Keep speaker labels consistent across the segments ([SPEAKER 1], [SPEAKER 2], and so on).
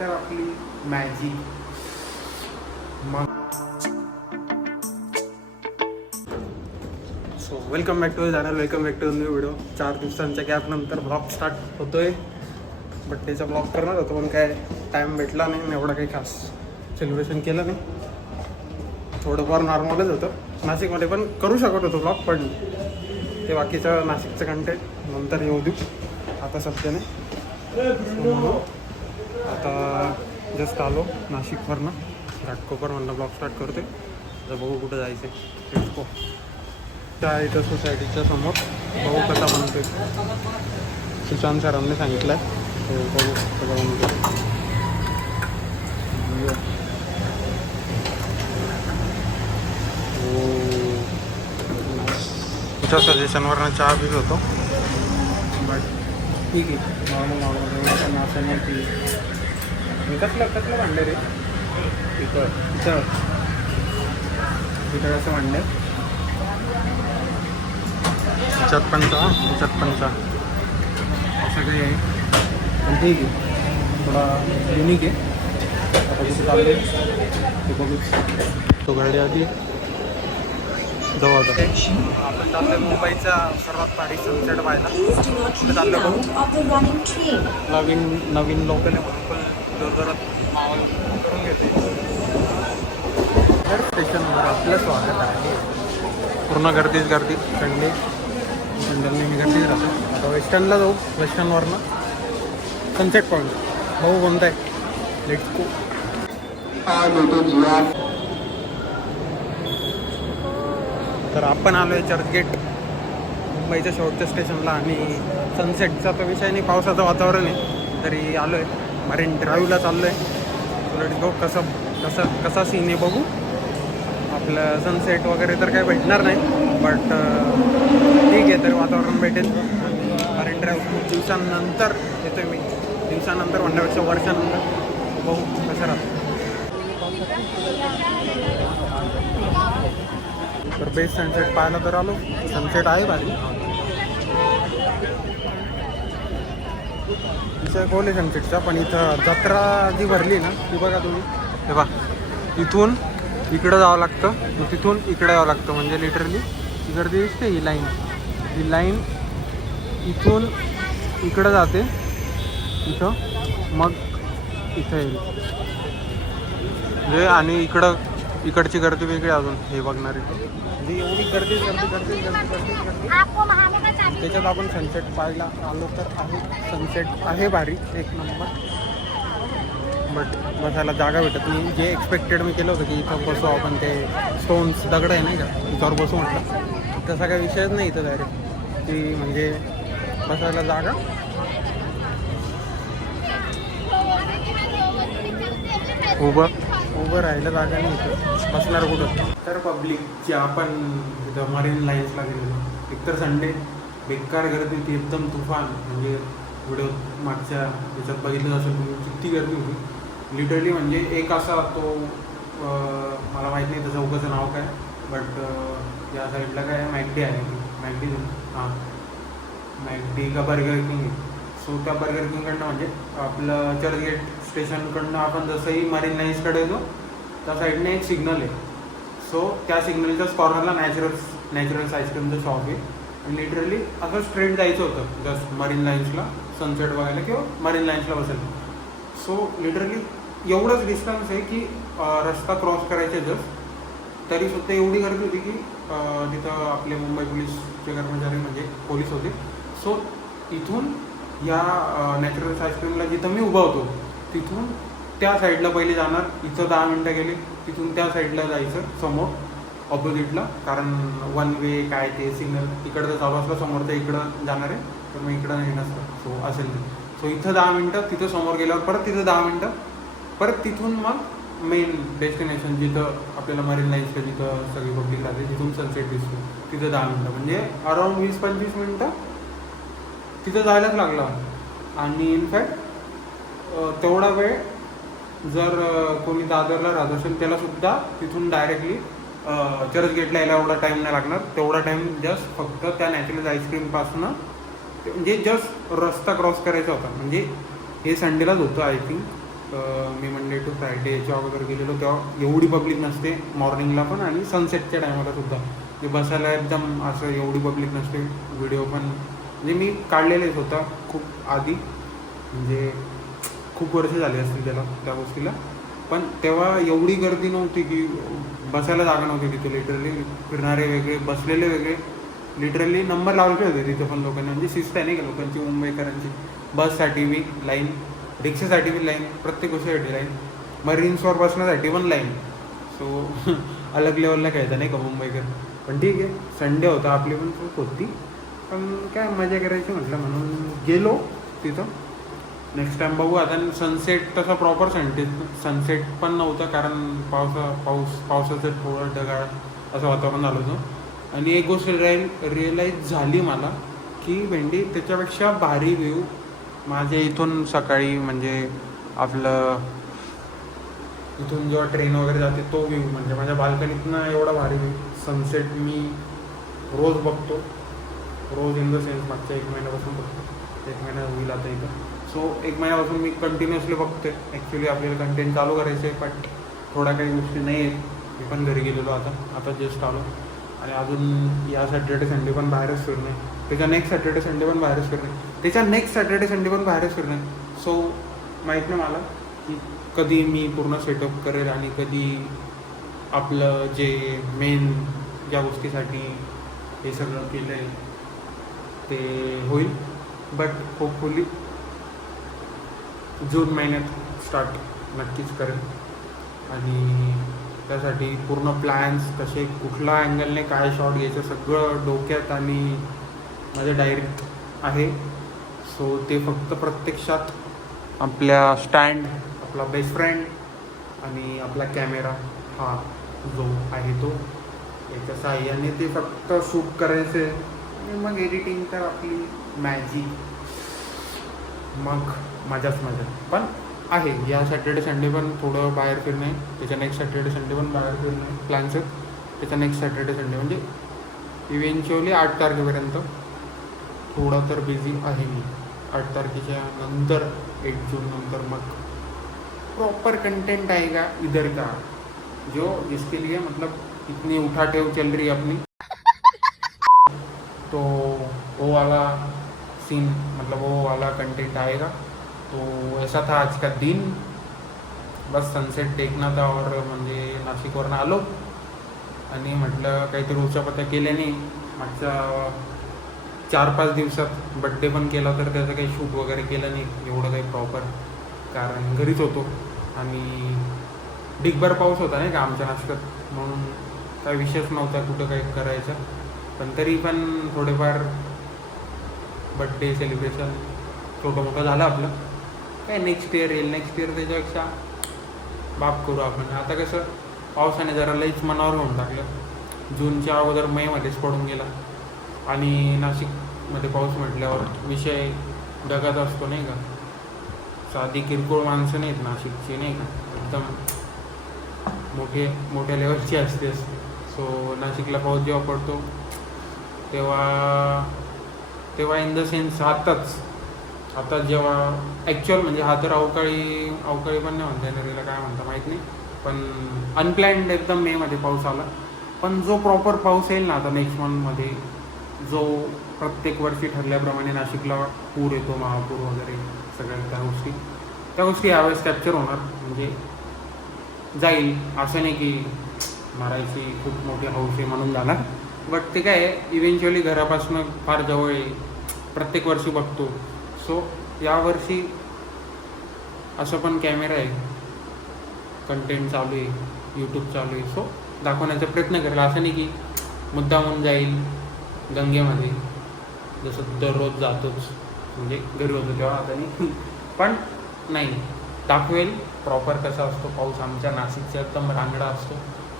[SPEAKER 1] तर आपली मॅजिक मग so welcome back to channel welcome back to new video चार दिवसांच्या गॅपनंतर ब्लॉग स्टार्ट होतोय. बट त्याचा ब्लॉग करणार होतो पण काय टाईम भेटला नाही एवढा काही खास सेलिब्रेशन केलं नाही. थोडंफार नॉर्मलच होतं. नाशिकमध्ये पण करू शकत होतो ब्लॉग पण ते बाकीचं नाशिकचं कंटेंट नंतर येऊ देऊ. आता सध्या नाही. आता जस्ट आलो नाशिकवरनं. घाटकोपर म्हणलं ब्लॉग स्टार्ट करते आता बघू कुठं जायचं आहे त्या इथं सोसायटीच्या समोर बघू कसा बनतोय. सुशांत सरांनी सांगितलं आहे हो, बघू कसं म्हणतो तुमच्या सजेशनवरनं चहा पित होतो. ठीक आहे. नॉर्मल नॉर्मल एवढं पण असं नाही की कसलं कसलं भांडे रे? इथं इथं. इथं कसं भांडे याच्यात पण चहा याच्यात पण चहा असं काही आहे. पण ठीक आहे. थोडा युनिक आहे. आता कुठं चाललं तो गाडी आधी जाऊ आपण चाललो मुंबईचा सर्वात भारी सनसेट पाहिला कुठे चाललं बघू नवीन नवीन लोकल आहे म्हणून पण जोरजोरात करून घेते. हर स्टेशनवर आपलं स्वागत आहे. पूर्ण गर्दीच गर्दी संडे संडे नेहमी गर्दीच राहतो. आता वेस्टर्नला जाऊ. वेस्टर्नवरनं सनसेट पॉईंट भाऊ कोणता आहे? लेट्स गो तर आपण आलो आहे चर्चगेट मुंबईच्या शेवटच्या स्टेशनला आणि सनसेटचा तर विषय नाही पावसाचं वातावरण आहे. तरी आलो आहे मरीन ड्राईव्हला चाललो आहे लेट्स गो कसं कसं कसा सीन आहे बघू. आपलं सनसेट वगैरे तर काही भेटणार नाही बट ठीक आहे तरी वातावरण भेटेल. मरीन ड्राईव्ह खूप दिवसांनंतर येतो मी. दिवसानंतर म्हणण्यापेक्षा वर्षानंतर. बघू कसं राहतं. तर बेस्ट सनसेट पाहायला तर आलो. सनसेट आहे भारी. विषय कोण आहे सनसेटचा पण इथं जत्रा जी भरली ना ती बघा तुम्ही. हे बा इथून इकडं जावं लागतं. तिथून इकडं यावं लागतं म्हणजे लिटरली गर्दी दिसते ही लाईन ही लाईन इथून इकडं जाते. इथं मग इथं येईल. म्हणजे आणि इकडं इकडची गर्दी वेगळी अजून हे बघणारी. म्हणजे एवढी गर्दी गर्दी गर्दी गर्दी गर्दी. गर्दी त्याच्यात आपण सनसेट पाहायला आलो तर आहे. सनसेट आहे भारी एक नंबर बट बसायला जागा भेटत नाही. जे एक्सपेक्टेड मी केलं होतं की इथं बसू आपण ते स्टोन्स दगड आहे नाही का? इथवर बसू म्हटलं. तसा काही विषयच नाही इथं डायरेक्ट की म्हणजे बसायला जागा. उभं. उभं राहिलं जागा नाही इथं. बसणार कुठं? तर पब्लिकची आपण इथं मरीन लाईन्सला गेलेलो एकतर संडे बेकार गर्दी होती एकदम तुफान. म्हणजे व्हिडिओ मागच्या याच्यात बघितलं असेल तुम्ही किती गर्दी होती. लिटरली म्हणजे एक असा तो मला माहीत नाही त्याचं उगाचं नाव काय बट या साईडला काय मॅगडी आहे. मॅगडी हां. मॅगडी का बर्गर किंग आहे. सो त्या बर्गर किंगकडनं म्हणजे आपलं चर्चगेट स्टेशनकडनं आपण जसंही मरीन लाईन्सकडे येतो त्या साईडने एक सिग्नल आहे. सो त्या सिग्नलच्याच कॉर्नरला नॅचरल नॅचरल्स आईस्क्रीमचं शॉप आहे. आणि लिटरली असं स्ट्रेट जायचं होतं. जस्ट मरीन लाईन्सला सनसेट बघायला किंवा मरीन लाईन्सला बसायला. सो लिटरली एवढंच डिस्टन्स आहे की रस्ता क्रॉस करायचे जस्ट तरी सुद्धा एवढी गर्दी होती की तिथं आपले मुंबई पोलीसचे कर्मचारी म्हणजे पोलीस होते. सो इथून या नॅचरल आईस्क्रीमला जिथं मी उभा होतो तिथून त्या साईडला पहिले जाणार. इथं दहा मिनटं गेले. तिथून त्या साईडला जायचं समोर. ऑपोजिटला कारण वन वे काय ते सिग्नल इकडचं चालू असलं समोरचं इकडं जाणार आहे. तर मग इकडं नाही नसतं. सो असेल ते. सो इथं दहा मिनटं तिथं समोर गेल्यावर परत तिथं दहा मिनटं. परत तिथून मग मेन डेस्टिनेशन जिथं आपल्याला मरीन लाईन्सचं जिथं सगळी पब्लिक राहते तिथून सनसेट दिसतो. तिथं दहा मिनटं. म्हणजे अराऊंड वीस पंचवीस मिनटं तिथं जायलाच लागला. आणि इनफॅक्ट तेवढा वेळ जर कोणी दादरला राहत असेल त्याला सुद्धा तिथून डायरेक्टली चर्चगेटला यायला एवढा टाईम नाही लागणार. तेवढा टाईम जस्ट फक्त त्या नॅचरल आईस्क्रीमपासनं म्हणजे जस्ट रस्ता क्रॉस करायचा होता. म्हणजे हे संडेलाच होतं आय थिंक मी मंडे टू फ्रायडे याच्या अगोदर गेलेलो तेव्हा एवढी पब्लिक नसते मॉर्निंगला पण आणि सनसेटच्या टायमाला सुद्धा. ते बसायला एकदम असं एवढी पब्लिक नसते व्हिडिओ पण. म्हणजे मी काढलेलेच होता खूप आधी. म्हणजे खूप वर्ष झाली असतील त्याला त्या गोष्टीला. पण तेव्हा एवढी गर्दी नव्हती की बसायला जागा नव्हती तिथे लिटरली फिरणारे वेगळे बसलेले वेगळे. लिटरली नंबर लावले होते तिथे पण लोकांनी. म्हणजे शिस्त आहे नाही का लोकांची मुंबईकरांची. बससाठी बी लाईन रिक्षासाठी बी लाईन प्रत्येक गोष्टीसाठी लाईन मरीन्सवर बसण्यासाठी पण लाईन सो अलग लेवलला खेळतं नाही का मुंबईकर. पण ठीक आहे संडे होता आपली पण खूप होती. पण काय मजा करायची म्हटलं म्हणून गेलो तिथं. नेक्स्ट टाइम बघू. आता सनसेट तसा प्रॉपर सनसेट सनसेट पण नव्हता कारण पावसा पाऊस पावसाचं थोडं ढगाळ असं वातावरण झालं होतं. आणि एक गोष्ट रिअल रिअलाईज झाली मला की भेंडी त्याच्यापेक्षा भारी व्ह्यू माझ्या इथून सकाळी म्हणजे आपलं इथून जेव्हा ट्रेन वगैरे जाते तो व्ह्यू म्हणजे माझ्या बाल्कनीतनं एवढा भारी व्ह्यू सनसेट मी रोज बघतो. रोज इन द सेन्स मागच्या एक महिन्यापासून बघतो. एक महिना होईल आता इथं. सो एक महिन्यापासून मी कंटिन्युअसली बघतोय. ॲक्च्युली आपल्याला कंटेंट चालू करायचं आहे बट थोड्या काही गोष्टी नाही आहेत. मी पण घरी गेलेलो आता. आता जस्ट आलो. आणि अजून या सॅटर्डे संडे पण बाहेरच फिरणे. त्याच्या नेक्स्ट सॅटर्डे संडे पण बाहेरच फिरणे. त्याच्या नेक्स्ट सॅटर्डे संडे पण बाहेरच फिरणे. सो माहीत नाही मला की कधी मी पूर्ण सेटअप करेल आणि कधी आपलं जे मेन ज्या गोष्टीसाठी हे सगळं केलं आहे ते होईल. बट होपफुली जून महिन्यात स्टार्ट नक्कीच करेन. आणि त्यासाठी पूर्ण प्लॅन्स कसे कुठला अँगलने काय शॉट घ्यायचं सगळं डोक्यात आणि माझ्या डायरीत आहे. सो ते फक्त प्रत्यक्षात आपल्या स्टँड आपला बेस्ट फ्रेंड आणि आपला कॅमेरा हा जो आहे तो. याच्या साह्याने ते फक्त शूट करायचे. आणि मग एडिटिंग तर आपली मॅजिक मग मजाच मजा पण आहे या सॅटर्डे संडे पण थोडं बाहेर फिरणे त्याच्या नेक्स्ट सॅटर्डे संडे पण बाहेर फिरणे प्लॅन्स आहेत. त्याच्या नेक्स्ट सॅटर्डे संडे म्हणजे इव्हेंच्युअली आठ तारखेपर्यंत थोडा तर बिझी आहे मी. आठ तारखेच्या नंतर एक जून नंतर मग प्रॉपर कंटेंट आएगा इधर का? जो जिसके लिए मतलब इतनी उठा ठेव चल रही अपनी. तो वो वाला सीन मतलब वो वाला कंटेंट आएगा. तो ऐसा था आज का दिन। बस सनसेट देखना था और म्हणजे नाशिकवरनं आलो. आणि म्हटलं काहीतरी उचापत्या केल्याने मागच्या चार पाच दिवसात बड्डे पण केला तर त्याचं काही शूट वगैरे केलं नाही. एवढं काही प्रॉपर कारण घरीच होतो. आणि डिगभर पाऊस होता नाही का आमच्या नाशकात. म्हणून काय विषयच नव्हता कुठं काही करायचं. पण तरी पण थोडेफार बड्डे सेलिब्रेशन छोटं मोठं झालं आपलं. काय नेक्स्ट इयर येईल? नेक्स्ट इयर त्याच्यापेक्षा? बाप करू आपण. आता कसं पावसाने जरा लईच मनावर होऊन टाकलं. जूनच्या अगोदर मेमध्येच पडून गेला. आणि नाशिकमध्ये पाऊस म्हटल्यावर विषय डगात असतो नाही का? साधी किरकोळ माणसं नाहीत नाशिकची नाही का? एकदम मोठे मोठ्या लेवलची असते. सो नाशिकला पाऊस जेव्हा पडतो तेव्हा तेव्हा इन द सेन्स आत्ताच आता जेव्हा ॲक्च्युअल म्हणजे हा तर अवकाळी अवकाळी पण नाही म्हणता येणार त्याला काय म्हणता माहीत नाही. पण अनप्लॅन्ड एकदम मेमध्ये पाऊस आला. पण जो प्रॉपर पाऊस येईल ना आता नेक्स्ट मंथमध्ये जो प्रत्येक वर्षी ठरल्याप्रमाणे नाशिकला पूर येतो महापूर वगैरे सगळ्या त्या गोष्टी त्या गोष्टी यावेळेस कॅप्चर होणार. म्हणजे जाईल. असं नाही की मारायची खूप मोठी हौस आहे म्हणून झाला बट ते काय इव्हेंच्युअली घरापासून फार जवळ आहे. प्रत्येक वर्षी बघतो. सो यावर्षी असं पण कॅमेरा आहे. कंटेंट चालू आहे यूट्यूब चालू आहे. सो दाखवण्याचा प्रयत्न करेल. असं नाही की मुद्दामून जाईल गंगेमध्ये. जसं दररोज जातोच. म्हणजे घरी होतो तेव्हा आता नाही. पण नाही. दाखवेल. प्रॉपर कसा असतो पाऊस. आमच्या नाशिकचा एकदम रांगडा असतो.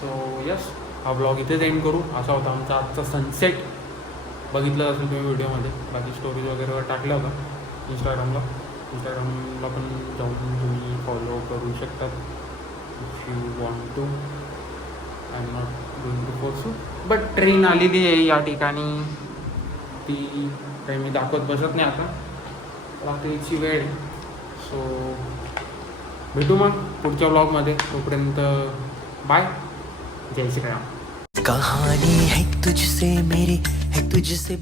[SPEAKER 1] सो यस हा ब्लॉग इथेच एंड करू. असा होता आमचा आजचा सनसेट बघितलं असेल तुम्ही व्हिडिओमध्ये बाकी स्टोरीज वगैरे टाकलं टाकल्या होता इंस्टाग्रामला इंस्टाग्रामला पण जाऊन तुम्ही फॉलो करू शकतात. If you want to I am not going to force you but train आलेली आहे या ठिकाणी. ती काही मी दाखवत बसत नाही आता. रात्रीची वेळ सो भेटू मग पुढच्या ब्लॉगमध्ये तोपर्यंत बाय जय श्रीराम.
[SPEAKER 2] कहानी है तुझसे मेरी है तुझसे